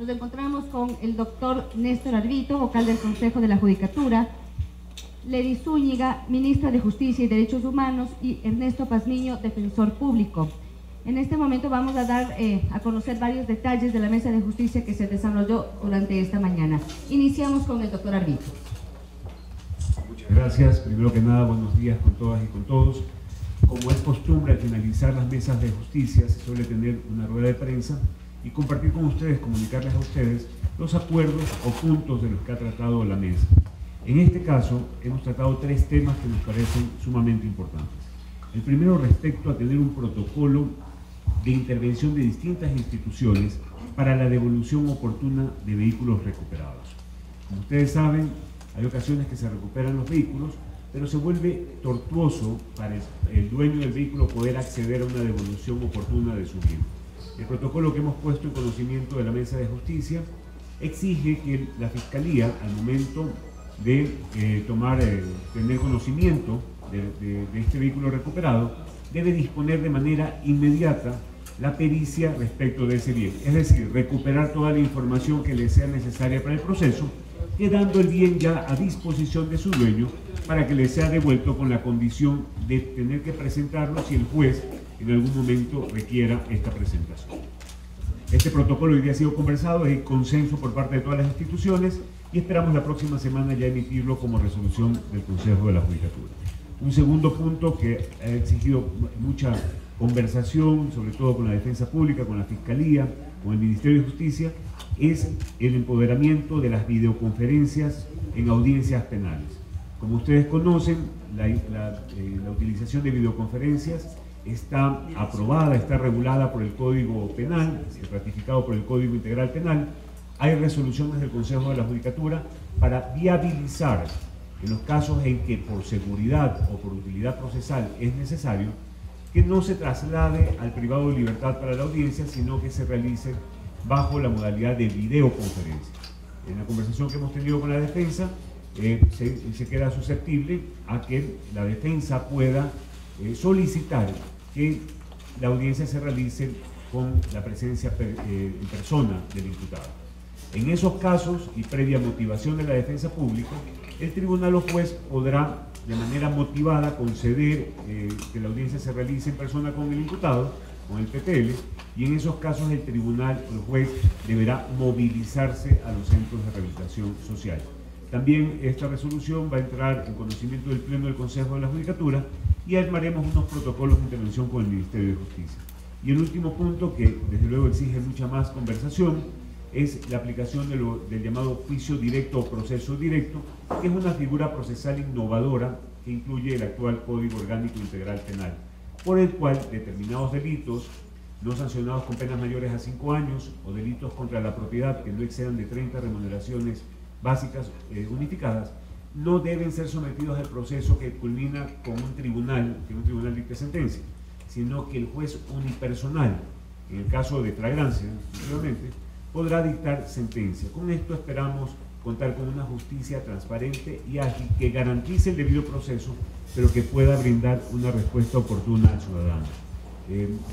Nos encontramos con el doctor Néstor Arbito, vocal del Consejo de la Judicatura, Lady Zúñiga, ministra de Justicia y Derechos Humanos, y Ernesto Pazmiño, defensor público. En este momento vamos a dar a conocer varios detalles de la mesa de justicia que se desarrolló durante esta mañana. Iniciamos con el doctor Arbito. Muchas gracias. Primero que nada, buenos días con todas y con todos. Como es costumbre, al finalizar las mesas de justicia se suele tener una rueda de prensa y compartir con ustedes, comunicarles a ustedes los acuerdos o puntos de los que ha tratado la mesa. En este caso, hemos tratado tres temas que nos parecen sumamente importantes. El primero, respecto a tener un protocolo de intervención de distintas instituciones para la devolución oportuna de vehículos recuperados. Como ustedes saben, hay ocasiones que se recuperan los vehículos, pero se vuelve tortuoso para el dueño del vehículo poder acceder a una devolución oportuna de su bien. El protocolo que hemos puesto en conocimiento de la Mesa de Justicia exige que la Fiscalía, al momento de tener conocimiento de este vehículo recuperado, debe disponer de manera inmediata la pericia respecto de ese bien, es decir, recuperar toda la información que le sea necesaria para el proceso, quedando el bien ya a disposición de su dueño para que le sea devuelto con la condición de tener que presentarlo si el juez en algún momento requiera esta presentación. Este protocolo hoy día ha sido conversado, hay consenso por parte de todas las instituciones y esperamos la próxima semana ya emitirlo como resolución del Consejo de la Judicatura. Un segundo punto que ha exigido mucha conversación, sobre todo con la defensa pública, con la Fiscalía, con el Ministerio de Justicia, es el empoderamiento de las videoconferencias en audiencias penales. Como ustedes conocen, la utilización de videoconferencias está aprobada, está regulada por el Código Penal, ratificado por el Código Integral Penal. Hay resoluciones del Consejo de la Judicatura para viabilizar, en los casos en que por seguridad o por utilidad procesal es necesario, que no se traslade al privado de libertad para la audiencia, sino que se realice bajo la modalidad de videoconferencia. En la conversación que hemos tenido con la defensa, se queda susceptible a que la defensa pueda solicitar que la audiencia se realice con la presencia en persona del imputado. En esos casos, y previa motivación de la defensa pública, el tribunal o juez podrá de manera motivada conceder que la audiencia se realice en persona con el imputado, con el PTL, y en esos casos el tribunal o el juez deberá movilizarse a los centros de rehabilitación social. También esta resolución va a entrar en conocimiento del Pleno del Consejo de la Judicatura y armaremos unos protocolos de intervención con el Ministerio de Justicia. Y el último punto, que desde luego exige mucha más conversación, es la aplicación del llamado juicio directo o proceso directo, que es una figura procesal innovadora que incluye el actual Código Orgánico Integral Penal, por el cual determinados delitos no sancionados con penas mayores a 5 años o delitos contra la propiedad que no excedan de 30 remuneraciones básicas unificadas, no deben ser sometidos al proceso que culmina con un tribunal, que un tribunal dicte sentencia, sino que el juez unipersonal, en el caso de flagrancia, efectivamente, podrá dictar sentencia. Con esto esperamos contar con una justicia transparente y ágil que garantice el debido proceso, pero que pueda brindar una respuesta oportuna al ciudadano.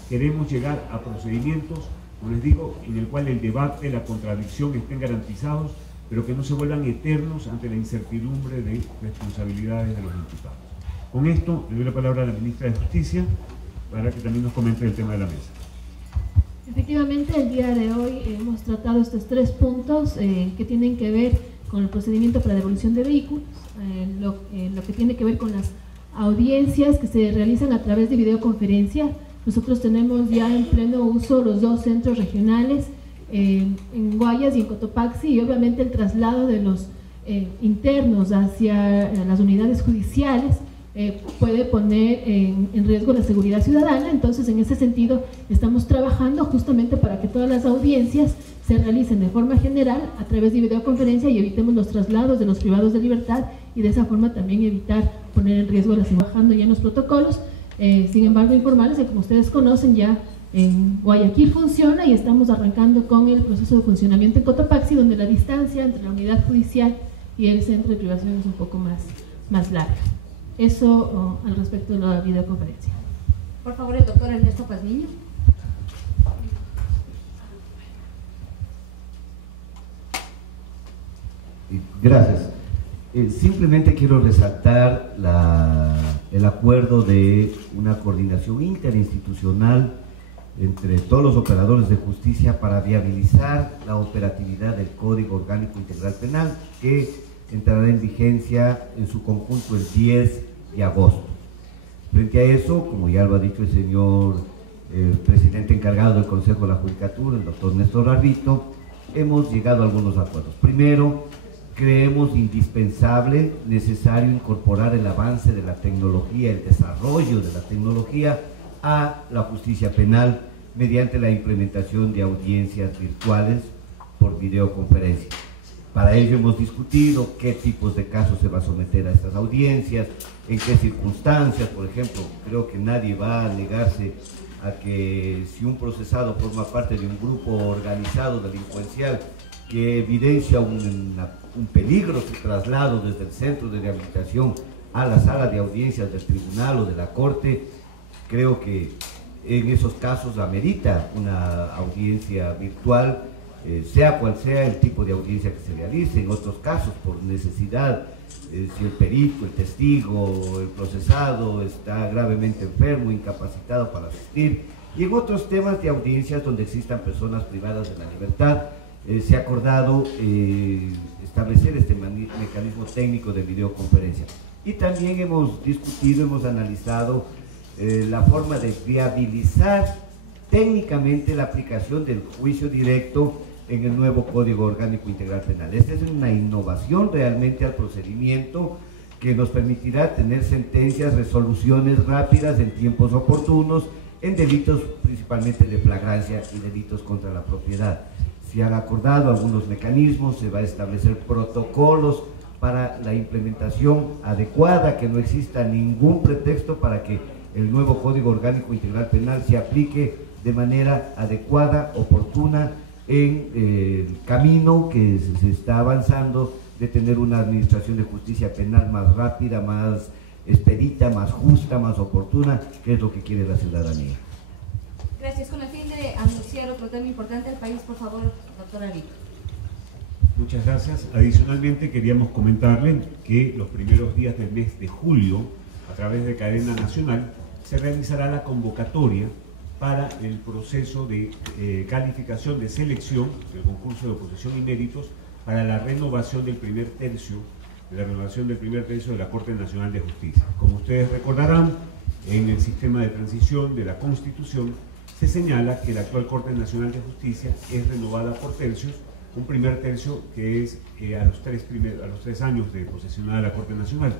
Queremos llegar a procedimientos, como les digo, en el cual el debate, la contradicción estén garantizados, pero que no se vuelvan eternos ante la incertidumbre de responsabilidades de los imputados. Con esto le doy la palabra a la ministra de Justicia para que también nos comente el tema de la mesa. Efectivamente, el día de hoy hemos tratado estos tres puntos que tienen que ver con el procedimiento para devolución de vehículos, lo que tiene que ver con las audiencias que se realizan a través de videoconferencia. Nosotros tenemos ya en pleno uso los dos centros regionales, en Guayas y en Cotopaxi, y obviamente el traslado de los internos hacia las unidades judiciales puede poner en riesgo la seguridad ciudadana. Entonces, en ese sentido, estamos trabajando justamente para que todas las audiencias se realicen de forma general a través de videoconferencia y evitemos los traslados de los privados de libertad, y de esa forma también evitar poner en riesgo la seguridad. Trabajando ya en los protocolos, sin embargo, informarles que, como ustedes conocen, ya en Guayaquil funciona y estamos arrancando con el proceso de funcionamiento en Cotopaxi, donde la distancia entre la unidad judicial y el centro de privación es un poco más larga. Eso al respecto de la videoconferencia. Por favor, el doctor Ernesto Pazmiño. Gracias. Simplemente quiero resaltar el acuerdo de una coordinación interinstitucional entre todos los operadores de justicia para viabilizar la operatividad del Código Orgánico Integral Penal, que entrará en vigencia en su conjunto el 10 de agosto. Frente a eso, como ya lo ha dicho el señor presidente encargado del Consejo de la Judicatura, el doctor Néstor Arbito, hemos llegado a algunos acuerdos. Primero, creemos indispensable, necesario incorporar el avance de la tecnología, el desarrollo de la tecnología a la justicia penal mediante la implementación de audiencias virtuales por videoconferencia. Para ello hemos discutido qué tipos de casos se va a someter a estas audiencias, en qué circunstancias. Por ejemplo, creo que nadie va a negarse a que si un procesado forma parte de un grupo organizado delincuencial que evidencia un peligro de traslado desde el centro de rehabilitación a la sala de audiencias del tribunal o de la corte, creo que en esos casos amerita una audiencia virtual, sea cual sea el tipo de audiencia que se realice. En otros casos, por necesidad, si el perito, el testigo, el procesado está gravemente enfermo, incapacitado para asistir, y en otros temas de audiencias donde existan personas privadas de la libertad, se ha acordado establecer este mecanismo técnico de videoconferencia. Y también hemos discutido, hemos analizado la forma de viabilizar técnicamente la aplicación del juicio directo en el nuevo Código Orgánico Integral Penal. Esta es una innovación realmente al procedimiento que nos permitirá tener sentencias, resoluciones rápidas en tiempos oportunos en delitos principalmente de flagrancia y delitos contra la propiedad. Se han acordado algunos mecanismos, se va a establecer protocolos para la implementación adecuada, que no exista ningún pretexto para que el nuevo Código Orgánico Integral Penal se aplique de manera adecuada, oportuna, en el camino que se está avanzando de tener una administración de justicia penal más rápida, más expedita, más justa, más oportuna, que es lo que quiere la ciudadanía. Gracias. Con el fin de anunciar otro tema importante al país, por favor, doctor Arbito. Muchas gracias. Adicionalmente, queríamos comentarle que los primeros días del mes de julio, a través de Cadena Nacional, se realizará la convocatoria para el proceso de calificación de selección del concurso de oposición y méritos para la renovación del primer tercio de la Corte Nacional de Justicia. Como ustedes recordarán, en el sistema de transición de la Constitución se señala que la actual Corte Nacional de Justicia es renovada por tercios, un primer tercio que es a los 3 años de posesionada la Corte Nacional.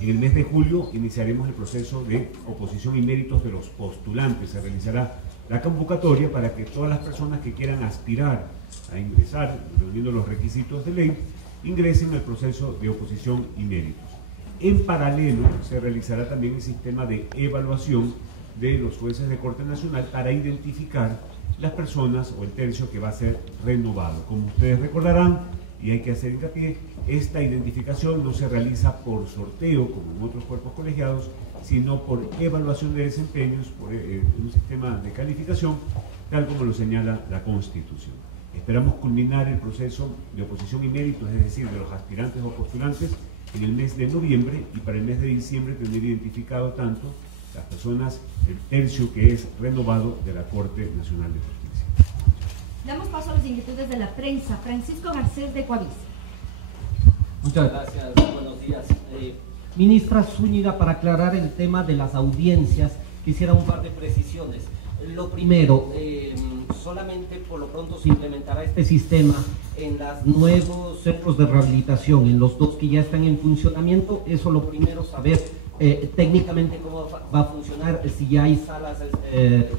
En el mes de julio iniciaremos el proceso de oposición y méritos de los postulantes. Se realizará la convocatoria para que todas las personas que quieran aspirar a ingresar, reuniendo los requisitos de ley, ingresen al proceso de oposición y méritos. En paralelo se realizará también el sistema de evaluación de los jueces de Corte Nacional para identificar las personas o el tercio que va a ser renovado. Como ustedes recordarán, y hay que hacer hincapié, esta identificación no se realiza por sorteo como en otros cuerpos colegiados, sino por evaluación de desempeños, por un sistema de calificación, tal como lo señala la Constitución. Esperamos culminar el proceso de oposición y méritos, es decir, de los aspirantes o postulantes, en el mes de noviembre, y para el mes de diciembre tener identificado tanto las personas, el tercio que es renovado de la Corte Nacional de Justicia. Damos paso a las inquietudes de la prensa. Francisco Garcés, de Coavisa. Muchas gracias, buenos días. Ministra Zúñiga, para aclarar el tema de las audiencias, quisiera un par de precisiones. Lo primero, solamente por lo pronto se implementará este sistema en los nuevos centros de rehabilitación, en los 2 que ya están en funcionamiento. Eso lo primero, saber técnicamente cómo va a funcionar, si ya hay salas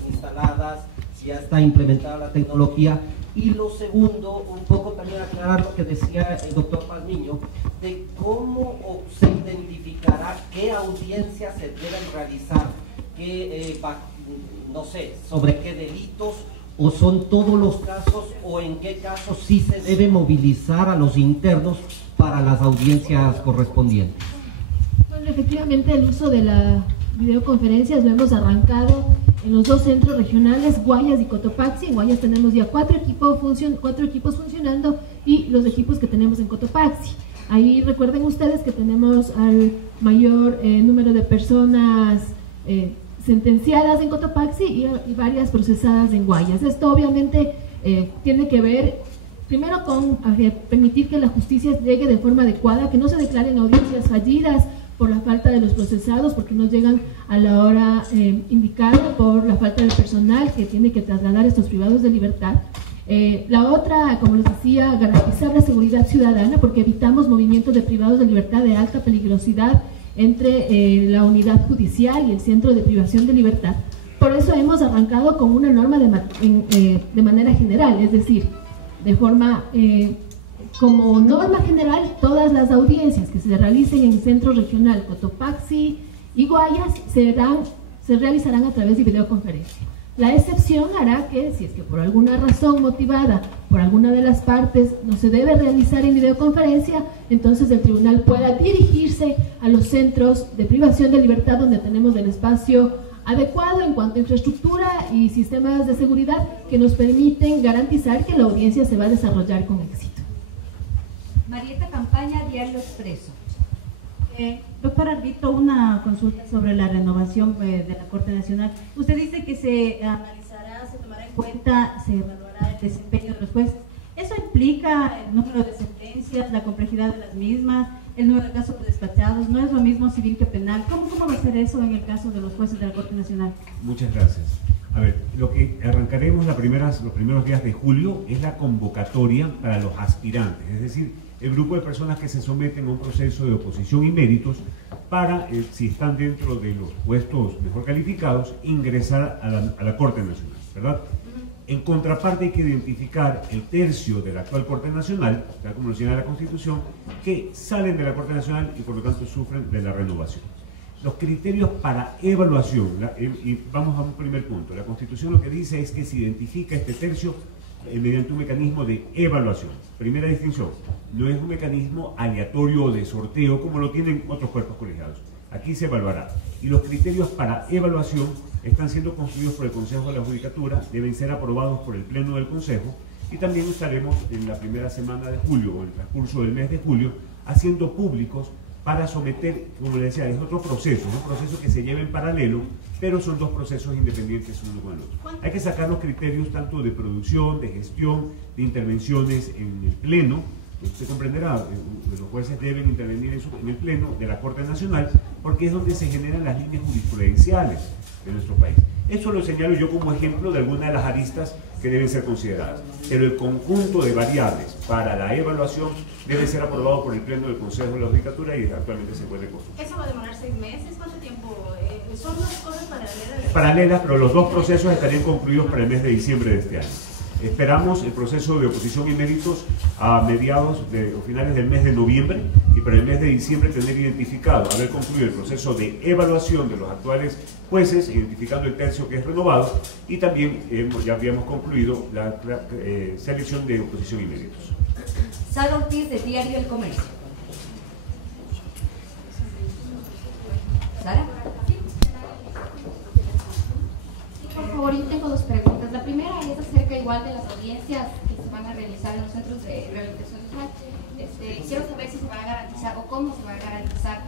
instaladas, si ya está implementada la tecnología. Y lo segundo, un poco también aclarar lo que decía el doctor Pazmiño, de cómo se identificará qué audiencias se deben realizar, no sé, sobre qué delitos, o son todos los casos, o en qué casos sí se debe movilizar a los internos para las audiencias correspondientes. Bueno, efectivamente el uso de la videoconferencias lo hemos arrancado en los 2 centros regionales, Guayas y Cotopaxi. En Guayas tenemos ya 4 equipos funcionando y los equipos que tenemos en Cotopaxi. Ahí recuerden ustedes que tenemos al mayor número de personas sentenciadas en Cotopaxi y varias procesadas en Guayas. Esto obviamente tiene que ver primero con permitir que la justicia llegue de forma adecuada, que no se declaren audiencias fallidas por la falta de los procesados, porque no llegan a la hora indicada, por la falta de personal que tiene que trasladar estos privados de libertad. La otra, como les decía, garantizar la seguridad ciudadana, porque evitamos movimientos de privados de libertad de alta peligrosidad entre la unidad judicial y el centro de privación de libertad. Por eso hemos arrancado con una norma de manera general, es decir, de forma, como norma general, todas las audiencias que se realicen en el centro regional Cotopaxi y Guayas se realizarán a través de videoconferencia. La excepción hará que, si es que por alguna razón motivada por alguna de las partes no se debe realizar en videoconferencia, entonces el tribunal pueda dirigirse a los centros de privación de libertad donde tenemos el espacio adecuado en cuanto a infraestructura y sistemas de seguridad que nos permiten garantizar que la audiencia se va a desarrollar con éxito. Marieta Campaña, Diario Expreso. Doctor árbitro, una consulta sobre la renovación de la Corte Nacional. Usted dice que se analizará, se tomará en cuenta, se evaluará el desempeño de los jueces. ¿Eso implica el número de sentencias, la complejidad de las mismas, el número de casos despachados? ¿No es lo mismo civil que penal? ¿Cómo va a ser eso en el caso de los jueces de la Corte Nacional? Muchas gracias. A ver, lo que arrancaremos los primeros días de julio es la convocatoria para los aspirantes, es decir, el grupo de personas que se someten a un proceso de oposición y méritos para, si están dentro de los puestos mejor calificados, ingresar a la Corte Nacional, ¿verdad? En contraparte hay que identificar el tercio de la actual Corte Nacional, tal como lo señala la Constitución, que salen de la Corte Nacional y por lo tanto sufren de la renovación. Los criterios para evaluación, y vamos a un primer punto, la Constitución lo que dice es que se identifica este tercio mediante un mecanismo de evaluación. Primera distinción, no es un mecanismo aleatorio o de sorteo como lo tienen otros cuerpos colegiados. Aquí se evaluará. Y los criterios para evaluación están siendo construidos por el Consejo de la Judicatura, deben ser aprobados por el Pleno del Consejo y también estaremos en la primera semana de julio o en el transcurso del mes de julio haciendo públicos para someter, como les decía, es otro proceso, un proceso que se lleva en paralelo, pero son dos procesos independientes uno con el otro. Hay que sacar los criterios tanto de producción, de gestión, de intervenciones en el Pleno. Usted comprenderá, los jueces deben intervenir en el Pleno de la Corte Nacional, porque es donde se generan las líneas jurisprudenciales de nuestro país. Eso lo señalo yo como ejemplo de alguna de las aristas que deben ser consideradas. Pero el conjunto de variables para la evaluación debe ser aprobado por el Pleno del Consejo de la Judicatura y actualmente se puede construir. ¿Eso va a demorar 6 meses? ¿Cuánto tiempo? ¿Son dos cosas paralelas? Paralelas, pero los dos procesos estarían concluidos para el mes de diciembre de este año. Esperamos el proceso de oposición y méritos a mediados o finales del mes de noviembre y para el mes de diciembre tener identificado, haber concluido el proceso de evaluación de los actuales jueces, identificando el tercio que es renovado y también ya habíamos concluido la selección de oposición y méritos. Sara Ortiz, de Diario El Comercio. ¿Sara? Por favor, yo tengo dos preguntas. La primera es acerca igual de las audiencias que se van a realizar en los centros de rehabilitación social. Quiero saber si se va a garantizar o cómo se va a garantizar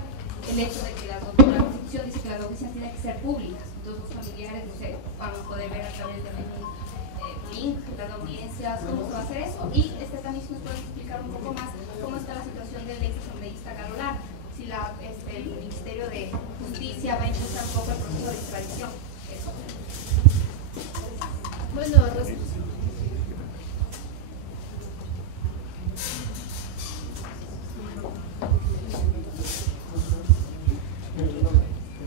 el hecho de que la Constitución dice que las audiencias tienen que ser públicas. Entonces los familiares, no sé, van a poder ver a través de un link las audiencias, cómo se va a hacer eso. Y también si nos pueden explicar un poco más cómo está la situación del ex asambleísta Galo Lara, si el Ministerio de Justicia va a impulsar un poco el proceso de extradición. Eso. Bueno,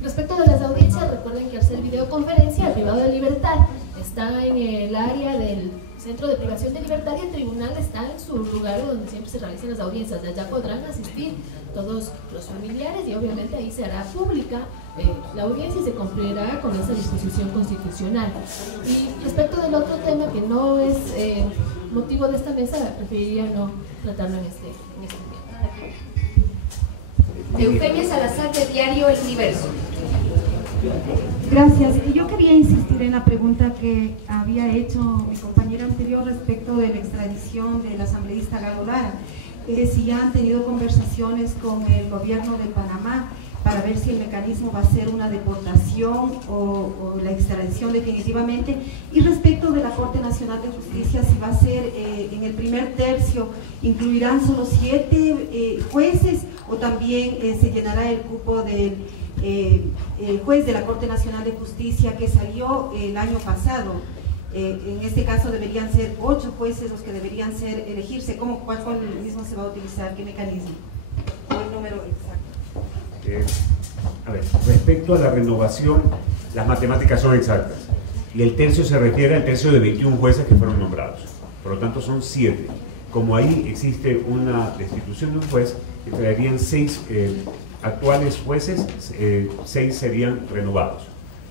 respecto de las audiencias, recuerden que al ser videoconferencia, el privado de libertad está en el área del centro de privación de libertad y el tribunal está en su lugar donde siempre se realizan las audiencias. De allá podrán asistir todos los familiares y obviamente ahí se hará pública la audiencia y se cumplirá con esa disposición constitucional. Y respecto del otro tema que no es motivo de esta mesa, preferiría no tratarlo en este tema. Eufemia Salazar, de Diario El Universo. Gracias. Yo quería insistir en la pregunta que había hecho mi compañera anterior respecto de la extradición del asambleísta Galo Lara. si ya han tenido conversaciones con el gobierno de Panamá para ver si el mecanismo va a ser una deportación o la extradición definitivamente. Y respecto de la Corte Nacional de Justicia, si va a ser en el primer tercio, ¿incluirán solo 7 jueces o también se llenará el cupo del juez de la Corte Nacional de Justicia que salió el año pasado? En este caso deberían ser 8 jueces los que deberían elegirse. ¿Cuál mismo se va a utilizar? ¿Qué mecanismo? ¿O el número exacto? A ver, respecto a la renovación, las matemáticas son exactas. Y el tercio se refiere al tercio de 21 jueces que fueron nombrados. Por lo tanto, son 7. Como ahí existe una destitución de un juez, entrarían 6 actuales jueces, 6 serían renovados.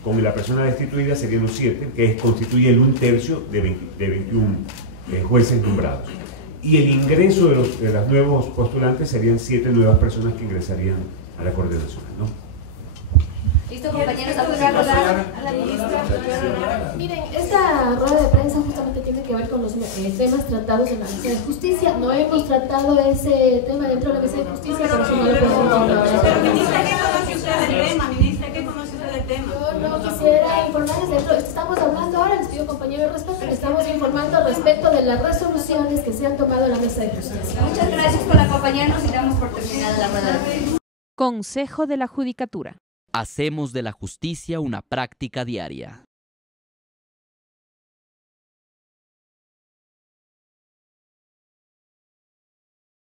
Con la persona destituida serían los 7, que constituye el 1/3 de 21 jueces nombrados. Y el ingreso de los nuevos postulantes serían 7 nuevas personas que ingresarían a la Corte Nacional, ¿no? Listo, compañeros, a la ministra. Miren, esta rueda de prensa justamente tiene que ver con los temas tratados en la Mesa de Justicia. No hemos tratado ese tema dentro de la Mesa de Justicia, pero eso no lo podemos hablar. Pero ministra, ¿qué conoce usted del tema? Ministra, ¿qué conoce usted del tema? Yo no quisiera informarles de esto. Estamos hablando ahora, les pido compañeros respeto, estamos informando respecto de las resoluciones que se han tomado en la Mesa de Justicia. Muchas gracias por acompañarnos y damos por terminada la rueda de prensa. Consejo de la Judicatura. Hacemos de la justicia una práctica diaria.